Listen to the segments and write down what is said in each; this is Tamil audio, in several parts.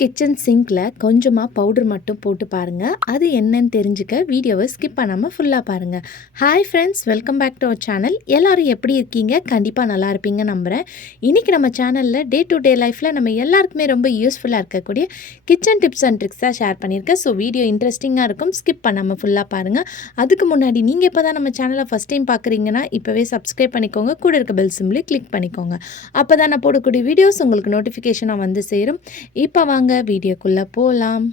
கிச்சன் சிங்கில் கொஞ்சமாக பவுடர் மட்டும் போட்டு பாருங்கள். அது என்னன்னு தெரிஞ்சுக்க வீடியோவை ஸ்கிப் பண்ணாமல் ஃபுல்லாக பாருங்கள். Hi friends, welcome back to our channel. எல்லோரும் எப்படி இருக்கீங்க? கண்டிப்பாக நல்லா இருப்பீங்க நம்புகிறேன். இன்றைக்கி நம்ம சேனலில் டே டு டே லைஃப்பில் நம்ம எல்லாருக்குமே ரொம்ப யூஸ்ஃபுல்லாக இருக்கக்கூடிய கிச்சன் டிப்ஸ் அண்ட் ட்ரிக்ஸ் தான் ஷேர் பண்ணியிருக்கேன். ஸோ வீடியோ இன்ட்ரெஸ்டிங்காக இருக்கும், ஸ்கிப் பண்ணாமல் ஃபுல்லாக பாருங்கள். அதுக்கு முன்னாடி நீங்கள் இப்போ தான் நம்ம சேனலை ஃபஸ்ட் டைம் பார்க்குறீங்கன்னா இப்போவே சப்ஸ்கிரைப் பண்ணிக்கோங்க, கூட இருக்க பெல் சிம்பிளை கிளிக் பண்ணிக்கோங்க. அப்போ தான் நான் போடக்கூடிய வீடியோஸ் உங்களுக்கு நோட்டிஃபிகேஷனாக வந்து சேரும். இப்போ வாங்க வீடியோக்குள்ளே போகலாம்.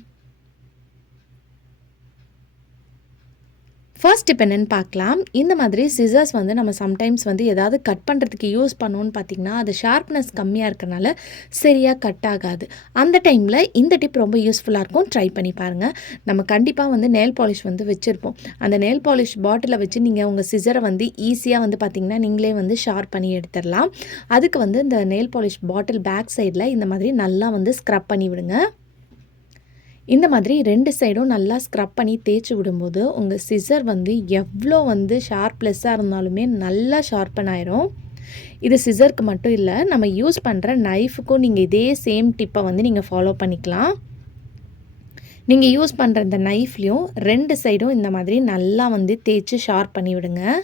ஃபர்ஸ்ட் டிப் என்னென்னு பார்க்கலாம். இந்த மாதிரி சிசர்ஸ் வந்து நம்ம சம்டைம்ஸ் வந்து ஏதாவது கட் பண்ணுறதுக்கு யூஸ் பண்ணோன்னு பார்த்திங்கன்னா அது ஷார்ப்னஸ் கம்மியாக இருக்கிறனால சரியாக கட் ஆகாது. அந்த டைமில் இந்த டிப் ரொம்ப யூஸ்ஃபுல்லாக இருக்கும், ட்ரை பண்ணி பாருங்கள். நம்ம கண்டிப்பாக வந்து நெயில் பாலிஷ் வந்து வச்சுருப்போம். அந்த நெயில் பாலிஷ் பாட்டிலை வச்சு நீங்கள் உங்கள் சிசரை வந்து ஈஸியாக வந்து பார்த்திங்கன்னா நீங்களே வந்து ஷார்ப் பண்ணி எடுத்துடலாம். அதுக்கு வந்து இந்த நெயில் பாலிஷ் பாட்டில் பேக் சைடில் இந்த மாதிரி நல்லா வந்து ஸ்க்ரப் பண்ணி விடுங்க. இந்த மாதிரி 2 சைடும் நல்லா ஸ்க்ரப் பண்ணி தேய்ச்சி விடும்போது உங்கள் சிசர் வந்து எவ்வளோ வந்து ஷார்ப்லெஸ்ஸாக இருந்தாலுமே நல்லா ஷார்ப்பன் ஆயிரும். இது சிசருக்கு மட்டும் இல்லை, நம்ம யூஸ் பண்ணுற நைஃபுக்கும் நீங்கள் இதே சேம் டிப்பை வந்து நீங்கள் ஃபாலோ பண்ணிக்கலாம். நீங்கள் யூஸ் பண்ணுற இந்த நைஃப்லேயும் 2 சைடும் இந்த மாதிரி நல்லா வந்து தேய்ச்சி ஷார்ப் பண்ணி விடுங்க.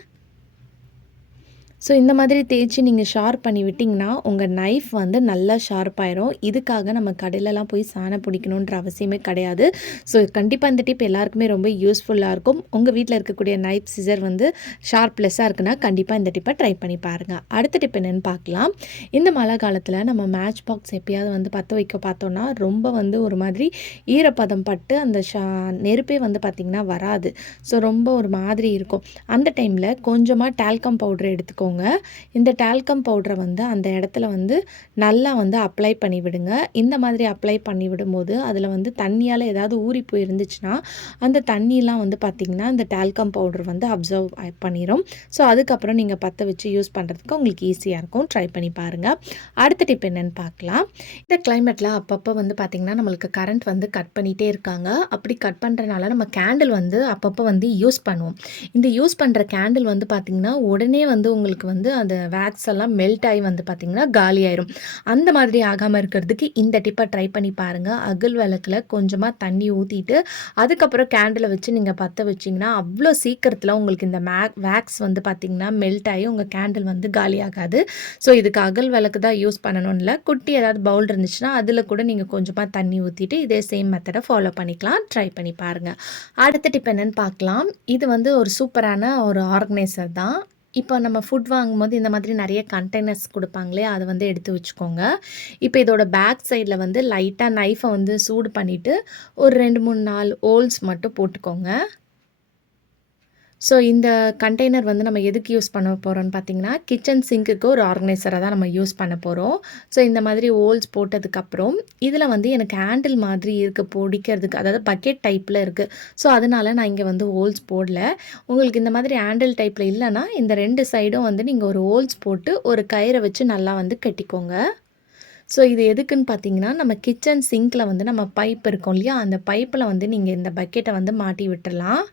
ஸோ இந்த மாதிரி தேய்ச்சி நீங்கள் ஷார்ப் பண்ணி விட்டிங்கன்னா உங்கள் நைஃப் வந்து நல்லா ஷார்ப் ஆயிரும். இதுக்காக நம்ம கடையிலலாம் போய் சாணம் பிடிக்கணுன்ற அவசியமே கிடையாது. ஸோ கண்டிப்பாக இந்த டிப் எல்லாருக்குமே ரொம்ப யூஸ்ஃபுல்லாக இருக்கும். உங்கள் வீட்டில் இருக்கக்கூடிய நைஃப் சிசர் வந்து ஷார்ப்லெஸ்ஸாக இருக்குன்னா கண்டிப்பாக இந்த டிப்பை ட்ரை பண்ணி பாருங்கள். அடுத்த டிப் என்னென்னு பார்க்கலாம். இந்த மழை காலத்தில் நம்ம மேட்ச் பாக்ஸ் எப்பயாவது வந்து பற்ற வைக்க பார்த்தோன்னா ரொம்ப வந்து ஒரு மாதிரி ஈரப்பதம் பட்டு அந்த நெருப்பே வந்து பார்த்திங்கன்னா வராது. ஸோ ரொம்ப ஒரு மாதிரி இருக்கும். அந்த டைமில் கொஞ்சமாக டால்கம் பவுடர் எடுத்துக்கோங்க. இந்த டால்கம் பவுடரை வந்து அந்த இடத்துல வந்து நல்லா வந்து அப்ளை பண்ணி விடுங்க. இந்த மாதிரி அப்ளை பண்ணி விடும்போது அதில் வந்து தண்ணியால் ஏதாவது ஊறி போயிருந்துச்சுன்னா அந்த தண்ணியெலாம் வந்து பார்த்திங்கன்னா இந்த டால்கம் பவுடர் வந்து அப்சர்வ் பண்ணிடும். ஸோ அதுக்கப்புறம் நீங்கள் பற்ற வச்சு யூஸ் பண்ணுறதுக்கு உங்களுக்கு ஈஸியாக இருக்கும். ட்ரை பண்ணி பாருங்கள். அடுத்த டிப் என்னென்னு பார்க்கலாம். இந்த கிளைமேட்டில் அப்பப்போ வந்து பார்த்திங்கன்னா நம்மளுக்கு கரண்ட் வந்து கட் பண்ணிகிட்டே இருக்காங்க. அப்படி கட் பண்ணுறதுனால நம்ம கேண்டில் வந்து அப்பப்போ வந்து யூஸ் பண்ணுவோம். இந்த யூஸ் பண்ணுற கேண்டில் வந்து பார்த்திங்கன்னா உடனே வந்து உங்களுக்கு வந்து அந்த வேக்ஸ் எல்லாம் மெல்ட் ஆகி வந்து பார்த்திங்கன்னா காலி ஆயிரும். அந்த மாதிரி ஆகாமல் இருக்கிறதுக்கு இந்த டிப்பை ட்ரை பண்ணி பாருங்கள். அகல் விளக்கில் கொஞ்சமாக தண்ணி ஊற்றிட்டு அதுக்கப்புறம் கேண்டிலை வச்சு நீங்கள் பற்ற வச்சிங்கன்னா அவ்வளோ சீக்கிரத்தில் உங்களுக்கு இந்த வேக்ஸ் வந்து பார்த்திங்கன்னா மெல்ட் ஆகி உங்கள் கேண்டில் வந்து காலி ஆகாது. ஸோ இதுக்கு அகல் விளக்கு தான் யூஸ் பண்ணணும் இல்லை, குட்டி ஏதாவது பவுல் இருந்துச்சுன்னா அதில் கூட நீங்கள் கொஞ்சமாக தண்ணி ஊற்றிட்டு இதே சேம் மெத்தடை ஃபாலோ பண்ணிக்கலாம். ட்ரை பண்ணி பாருங்கள். அடுத்த டிப் என்னென்னு பார்க்கலாம். இது வந்து ஒரு சூப்பரான ஒரு ஆர்கனைசர் தான். இப்போ நம்ம ஃபுட் வாங்கும்போது இந்த மாதிரி நிறைய கண்டெய்னர்ஸ் கொடுப்பாங்களே, அதை வந்து எடுத்து வச்சுக்கோங்க. இப்போ இதோட பேக் சைடில் வந்து லைட்டாக நைஃபை வந்து சூடு பண்ணிவிட்டு ஒரு 2-3-4 ஹோல்ஸ் மட்டும் போட்டுக்கோங்க. ஸோ இந்த கண்டெய்னர் வந்து நம்ம எதுக்கு யூஸ் பண்ண போகிறோம்னு பார்த்திங்கன்னா கிச்சன் சிங்க்குக்கு ஒரு ஆர்கனைசராக தான் நம்ம யூஸ் பண்ண போகிறோம். ஸோ இந்த மாதிரி ஹோல்ஸ் போட்டதுக்கப்புறம் இதில் வந்து எனக்கு ஹேண்டில் மாதிரி இருக்குது பிடிக்கிறதுக்கு, அதாவது பக்கெட் டைப்பில் இருக்குது. ஸோ அதனால் நான் இங்கே வந்து ஹோல்ஸ் போடல. உங்களுக்கு இந்த மாதிரி ஹேண்டில் டைப்பில் இல்லைன்னா இந்த 2 சைடும் வந்து நீங்கள் ஒரு ஹோல்ஸ் போட்டு ஒரு கயிறை வச்சு நல்லா வந்து கட்டிக்கோங்க. ஸோ இது எதுக்குன்னு பார்த்தீங்கன்னா நம்ம கிச்சன் சிங்கில் வந்து நம்ம பைப் இருக்கும் இல்லையா, அந்த பைப்பில் வந்து நீங்கள் இந்த பக்கெட்டை வந்து மாட்டி விட்டுடலாம்.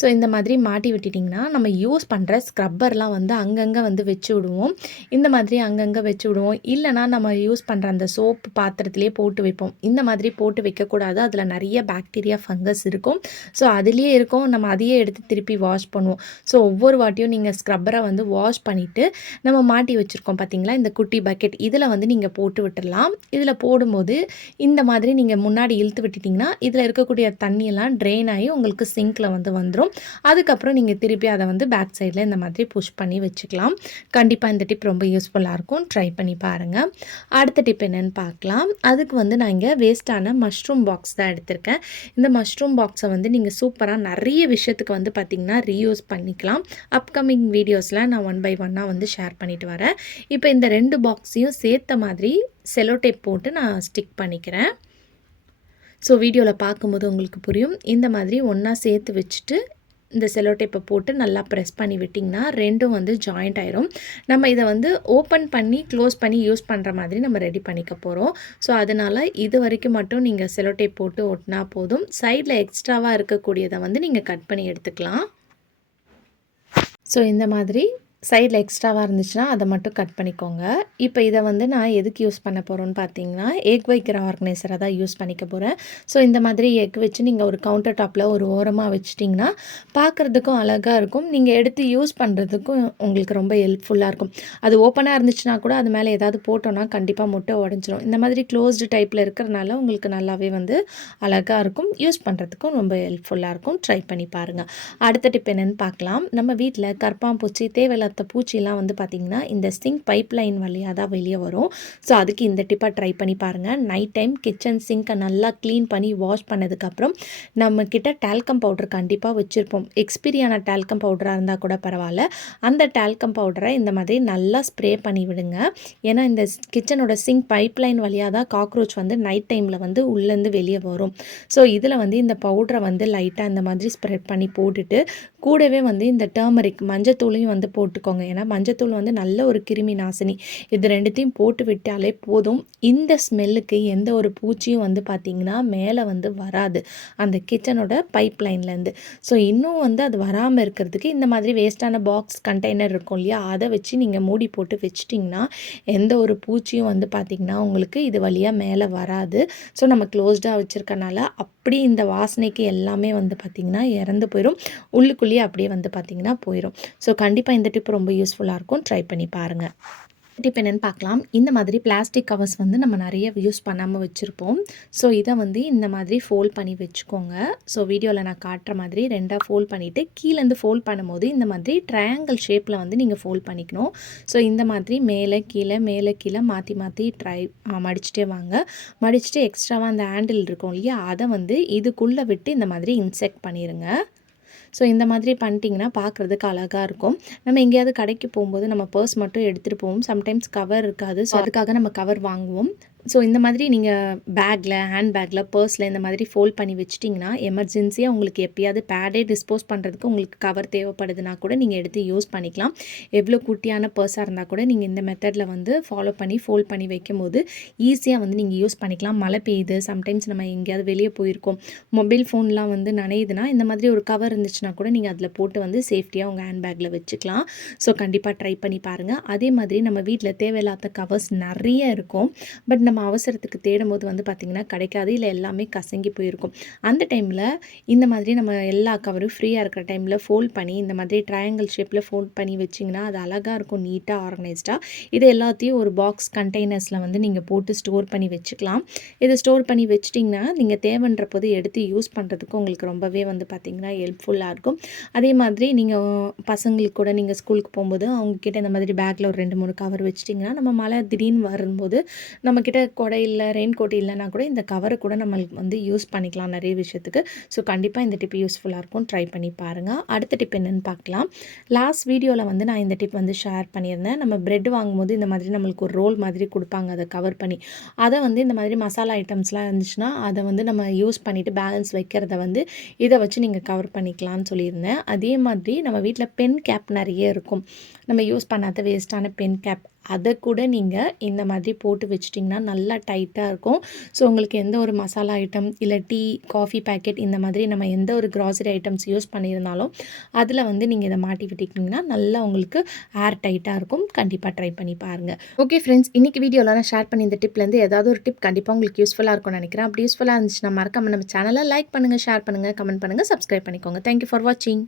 ஸோ இந்த மாதிரி மாட்டி விட்டுட்டிங்கன்னா நம்ம யூஸ் பண்ணுற ஸ்க்ரப்பர்லாம் வந்து அங்கங்கே வந்து வச்சு விடுவோம். இந்த மாதிரி அங்கங்கே வச்சு விடுவோம். இல்லைனா நம்ம யூஸ் பண்ணுற அந்த சோப்பு பாத்திரத்திலே போட்டு வைப்போம். இந்த மாதிரி போட்டு வைக்கக்கூடாது. அதில் நிறைய பாக்டீரியா ஃபங்கஸ் இருக்கும். ஸோ அதுலேயே இருக்கும், நம்ம அதையே எடுத்து திருப்பி வாஷ் பண்ணுவோம். ஸோ ஒவ்வொரு வாட்டியும் நீங்கள் ஸ்க்ரப்பரை வந்து வாஷ் பண்ணிவிட்டு நம்ம மாட்டி வச்சுருக்கோம் பார்த்தீங்களா இந்த குட்டி பக்கெட், இதில் வந்து நீங்கள் போட்டு விட்டுடலாம். இதில் போடும்போது இந்த மாதிரி நீங்கள் முன்னாடி இழுத்து விட்டுட்டிங்கன்னா இதில் இருக்கக்கூடிய தண்ணியெல்லாம் ட்ரெயின் ஆகி உங்களுக்கு சிங்கில் வந்து வந்துடும். அதுக்கப்புறம் நீங்கள் திருப்பி அதை வந்து பேக் சைடில் இந்த மாதிரி புஷ் பண்ணி வச்சுக்கலாம். கண்டிப்பாக இந்த டிப் ரொம்ப யூஸ்ஃபுல்லாக இருக்கும். ட்ரை பண்ணி பாருங்கள். அடுத்த டிப் என்னென்னு பார்க்கலாம். அதுக்கு வந்து நான் இங்கே வேஸ்ட்டான மஷ்ரூம் பாக்ஸ் தான் எடுத்திருக்கேன். இந்த மஷ்ரூம் பாக்ஸை வந்து நீங்கள் சூப்பராக நிறைய விஷயத்துக்கு வந்து பார்த்திங்கன்னா ரீயூஸ் பண்ணிக்கலாம். அப்கமிங் வீடியோஸில் நான் 1 by 1 வந்து ஷேர் பண்ணிட்டு வரேன். இப்போ இந்த 2 பாக்ஸையும் சேர்த்த மாதிரி செலோ டேப் போட்டு நான் ஸ்டிக் பண்ணிக்கிறேன். ஸோ வீடியோவில் பார்க்கும்போது உங்களுக்கு புரியும். இந்த மாதிரி ஒன்றா சேர்த்து வச்சுட்டு இந்த செலோ டேப்பை போட்டு நல்லா ப்ரெஸ் பண்ணி விட்டிங்கன்னா 2ம் வந்து ஜாயிண்ட் ஆயிரும். நம்ம இதை வந்து ஓப்பன் பண்ணி க்ளோஸ் பண்ணி யூஸ் பண்ணுற மாதிரி நம்ம ரெடி பண்ணிக்க போகிறோம். ஸோ அதனால் இது வரைக்கும் மட்டும் நீங்கள் செலோ டேப் போட்டு ஒட்டினா போதும். சைடில் எக்ஸ்ட்ராவாக இருக்கக்கூடியதை வந்து நீங்கள் கட் பண்ணி எடுத்துக்கலாம். ஸோ இந்த மாதிரி சைடில் எக்ஸ்ட்ராவாக இருந்துச்சுன்னா அதை மட்டும் கட் பண்ணிக்கோங்க. இப்போ இதை வந்து நான் எதுக்கு யூஸ் பண்ண போகிறோன்னு பார்த்தீங்கன்னா, எக் வைக்கிற ஆர்கனைசரை தான் யூஸ் பண்ணிக்க போகிறேன். ஸோ இந்த மாதிரி எக் வச்சு நீங்கள் ஒரு கவுண்டர் டாப்பில் ஒரு ஓரமாக வச்சிட்டிங்கன்னா பார்க்குறதுக்கும் அழகாக இருக்கும். நீங்கள் எடுத்து யூஸ் பண்ணுறதுக்கும் உங்களுக்கு ரொம்ப ஹெல்ப்ஃபுல்லாக இருக்கும். அது ஓப்பனாக இருந்துச்சுன்னா கூட அது மேலே ஏதாவது போட்டோன்னா கண்டிப்பாக முட்டை உடஞ்சிரும். இந்த மாதிரி க்ளோஸ்டு டைப்பில் இருக்கிறனால உங்களுக்கு நல்லாவே வந்து அழகாக இருக்கும். யூஸ் பண்ணுறதுக்கும் ரொம்ப ஹெல்ப்ஃபுல்லாக இருக்கும். ட்ரை பண்ணி பாருங்கள். அடுத்த டிப் என்னென்னு பார்க்கலாம். நம்ம வீட்டில் கரப்பான்பூச்சி தேவையில்லாத பூச்சிலாம் வந்து பார்த்திங்கன்னா இந்த சிங்க் பைப் லைன் வழியாக தான் வெளியே வரும். ஸோ அதுக்கு இந்த டிப்பை ட்ரை பண்ணி பாருங்கள். நைட் டைம் கிச்சன் சிங்கை நல்லா க்ளீன் பண்ணி வாஷ் பண்ணதுக்கப்புறம் நம்மக்கிட்ட டால்கம் பவுடர் கண்டிப்பாக வச்சுருப்போம். எக்ஸ்பீரியான டால்கம் பவுடராக இருந்தால் கூட பரவாயில்ல. அந்த டால்கம் பவுடரை இந்த மாதிரி நல்லா ஸ்ப்ரே பண்ணி விடுங்க. ஏன்னா இந்த கிச்சனோட சிங்க் பைப் லைன் வழியாக தான் காக்ரோச் வந்து நைட் டைமில் வந்து உள்ளேருந்து வெளியே வரும். ஸோ இதில் வந்து இந்த பவுடரை வந்து லைட்டாக இந்த மாதிரி ஸ்ப்ரெட் பண்ணி போட்டுட்டு கூடவே வந்து இந்த டர்மரிக் மஞ்சத்தூளையும் வந்து போட்டுக்கோங்க. ஏன்னா மஞ்சத்தூள் வந்து நல்ல ஒரு கிருமி நாசினி. இது ரெண்டுத்தையும் போட்டு விட்டாலே போதும். இந்த ஸ்மெல்லுக்கு எந்த ஒரு பூச்சியும் வந்து பார்த்திங்கன்னா மேலே வந்து வராது அந்த கிச்சனோட பைப் லைன்லேருந்து. ஸோ இன்னும் வந்து அது வராமல் இருக்கிறதுக்கு இந்த மாதிரி வேஸ்ட்டான பாக்ஸ் கண்டெய்னர் இருக்கும் இல்லையா, அதை வச்சு நீங்கள் மூடி போட்டு வச்சிட்டிங்கன்னா எந்த ஒரு பூச்சியும் வந்து பார்த்திங்கன்னா உங்களுக்கு இது வழியாக மேலே வராது. ஸோ நம்ம க்ளோஸ்டாக வச்சுருக்கனால அப்படி இந்த வாசனைக்கு எல்லாமே வந்து பார்த்திங்கன்னா இறந்து போயிடும். உள்ளுக்குள்ளேயே அப்படியே வந்து பார்த்திங்கன்னா போயிடும். ஸோ கண்டிப்பாக இந்த டிப் ரொம்ப யூஸ்ஃபுல்லாக இருக்கும். ட்ரை பண்ணி பாருங்கள். டிப் என்னென்னு பார்க்கலாம். இந்த மாதிரி பிளாஸ்டிக் கவர்ஸ் வந்து நம்ம நிறைய யூஸ் பண்ணாமல் வச்சுருப்போம். ஸோ இதை வந்து இந்த மாதிரி ஃபோல்ட் பண்ணி வச்சுக்கோங்க. ஸோ வீடியோவில் நான் காட்டுற மாதிரி 2ஆக ஃபோல்ட் பண்ணிவிட்டு கீழேருந்து ஃபோல்ட் பண்ணும்போது இந்த மாதிரி ட்ரையாங்கிள் ஷேப்பில் வந்து நீங்கள் ஃபோல்ட் பண்ணிக்கணும். ஸோ இந்த மாதிரி மேலே கீழே மாற்றி மாற்றி மடிச்சுட்டே வாங்க. மடிச்சுட்டு எக்ஸ்ட்ராவாக அந்த ஹேண்டில் இருக்கும் இல்லையா, அதை வந்து இதுக்குள்ளே விட்டு இந்த மாதிரி இன்செக்ட் பண்ணிடுங்க. ஸோ இந்த மாதிரி பண்ணிட்டிங்கன்னா பார்க்குறதுக்கு அழகாக இருக்கும். நம்ம எங்கேயாவது கடைக்கு போகும்போது நம்ம பர்ஸ் மட்டும் எடுத்துகிட்டு போவோம். சம்டைம்ஸ் கவர் இருக்காது. ஸோ அதுக்காக நம்ம கவர் வாங்குவோம். ஸோ இந்த மாதிரி நீங்கள் பேக்கில், ஹேண்ட் பேக்கில், பர்ஸில் இந்த மாதிரி ஃபோல்ட் பண்ணி வச்சிட்டிங்கன்னா எமர்ஜென்சியாக உங்களுக்கு எப்பயாவது பேடே டிஸ்போஸ் பண்ணுறதுக்கு உங்களுக்கு கவர் தேவைப்படுதுன்னா கூட நீங்கள் எடுத்து யூஸ் பண்ணிக்கலாம். எவ்வளோ குட்டியான பர்ஸாக இருந்தால் கூட நீங்கள் இந்த மெத்தடில் வந்து ஃபாலோ பண்ணி ஃபோல்ட் பண்ணி வைக்கும்போது ஈஸியாக வந்து நீங்கள் யூஸ் பண்ணிக்கலாம். மழை பெய்யுது, சம்டைம்ஸ் நம்ம எங்கேயாவது வெளியே போயிருக்கோம், மொபைல் ஃபோன்லாம் வந்து நனையுதுன்னா இந்த மாதிரி ஒரு கவர் இருந்துச்சுன்னா கூட நீங்கள் அதில் போட்டு வந்து சேஃப்டியாக உங்கள் ஹேண்ட் பேக்கில் வச்சுக்கலாம். ஸோ கண்டிப்பாக ட்ரை பண்ணி பாருங்கள். அதே மாதிரி நம்ம வீட்டில் தேவையில்லாத கவர்ஸ் நிறைய இருக்கும். பட் நம்ம அவசரத்துக்கு தேடும்போது வந்து பார்த்திங்கன்னா கிடைக்காது, இல்லை எல்லாமே கசங்கி போயிருக்கும். அந்த டைமில் இந்த மாதிரி நம்ம எல்லா கவரும் ஃப்ரீயாக இருக்கிற டைமில் ஃபோல்ட் பண்ணி இந்த மாதிரி ட்ரையாங்கிள் ஷேப்பில் ஃபோல்ட் பண்ணி வச்சிங்கன்னா அது அழகாக இருக்கும், நீட்டாக ஆர்கனைஸ்டாக. இது எல்லாத்தையும் ஒரு பாக்ஸ் கண்டெய்னர்ஸில் வந்து நீங்கள் போட்டு ஸ்டோர் பண்ணி வச்சுக்கலாம். இது ஸ்டோர் பண்ணி வச்சிட்டிங்கன்னா நீங்கள் தேவைன்ற போது எடுத்து யூஸ் பண்ணுறதுக்கு உங்களுக்கு ரொம்பவே வந்து பார்த்திங்கன்னா ஹெல்ப்ஃபுல்லாக இருக்கும். அதே மாதிரி நீங்கள் பசங்களுக்கு கூட நீங்கள் ஸ்கூலுக்கு போகும்போது அவங்கக்கிட்ட இந்த மாதிரி பேக்கில் ஒரு 2-3 கவர் வச்சிட்டிங்கன்னா நம்ம மழை திடீர்னு வரும்போது நம்மக்கிட்ட கொடை இல்லை, ரெயின் கோட் இல்லைனா கூட இந்த கவரை கூட நம்மளுக்கு வந்து யூஸ் பண்ணிக்கலாம் நிறைய விஷயத்துக்கு. ஸோ கண்டிப்பாக இந்த டிப் யூஸ்ஃபுல்லாக இருக்கும். ட்ரை பண்ணி பாருங்கள். அடுத்த டிப் என்னென்னு பார்க்கலாம். லாஸ்ட் வீடியோவில் வந்து நான் இந்த டிப் வந்து ஷேர் பண்ணியிருந்தேன். நம்ம பிரெட் வாங்கும்போது இந்த மாதிரி நம்மளுக்கு ஒரு ரோல் மாதிரி கொடுப்பாங்க, அதை கவர் பண்ணி. அதை வந்து இந்த மாதிரி மசாலா ஐட்டம்ஸ்லாம் இருந்துச்சுன்னா அதை வந்து நம்ம யூஸ் பண்ணிவிட்டு பேலன்ஸ் வைக்கிறத வந்து இதை வச்சு நீங்கள் கவர் பண்ணிக்கலாம்னு சொல்லியிருந்தேன். அதே மாதிரி நம்ம வீட்டில் பென் கேப் நிறைய இருக்கும். நம்ம யூஸ் பண்ணாத வேஸ்ட்டான பென் கேப் அதை கூட நீங்கள் இந்த மாதிரி போட்டு வச்சிட்டிங்கன்னா நல்லா டைட்டாக இருக்கும். ஸோ உங்களுக்கு எந்த ஒரு மசாலா ஐட்டம் இல்லை டீ, காஃபி பேக்கெட் இந்த மாதிரி நம்ம எந்த ஒரு க்ராசரி ஐட்டம்ஸ் யூஸ் பண்ணியிருந்தாலும் அதில் வந்து நீங்கள் இதை மாட்டி விட்டுக்கிட்டிங்கன்னா நல்லா உங்களுக்கு ஏர் டைட்டாக இருக்கும். கண்டிப்பாக ட்ரை பண்ணி பாருங்கள். ஓகே ஃப்ரெண்ட்ஸ், இன்றைக்கி வீடியோவில் நான் ஷேர் பண்ணி இந்த டிப்லேருந்து ஏதாவது ஒரு டிப் கண்டிப்பாக உங்களுக்கு யூஸ்ஃபுல்லாக இருக்கும்னு நினைக்கிறேன். அப்படி யூஸ்ஃபுல்லாக இருந்துச்சுன்னா மறக்காம நம்ம சேனலை லைக் பண்ணுங்கள், ஷேர் பண்ணுங்கள், கமெண்ட் பண்ணுங்கள், சப்ஸ்கிரைப் பண்ணிக்கோங்க. தேங்க்யூ ஃபார் வாட்சிங்.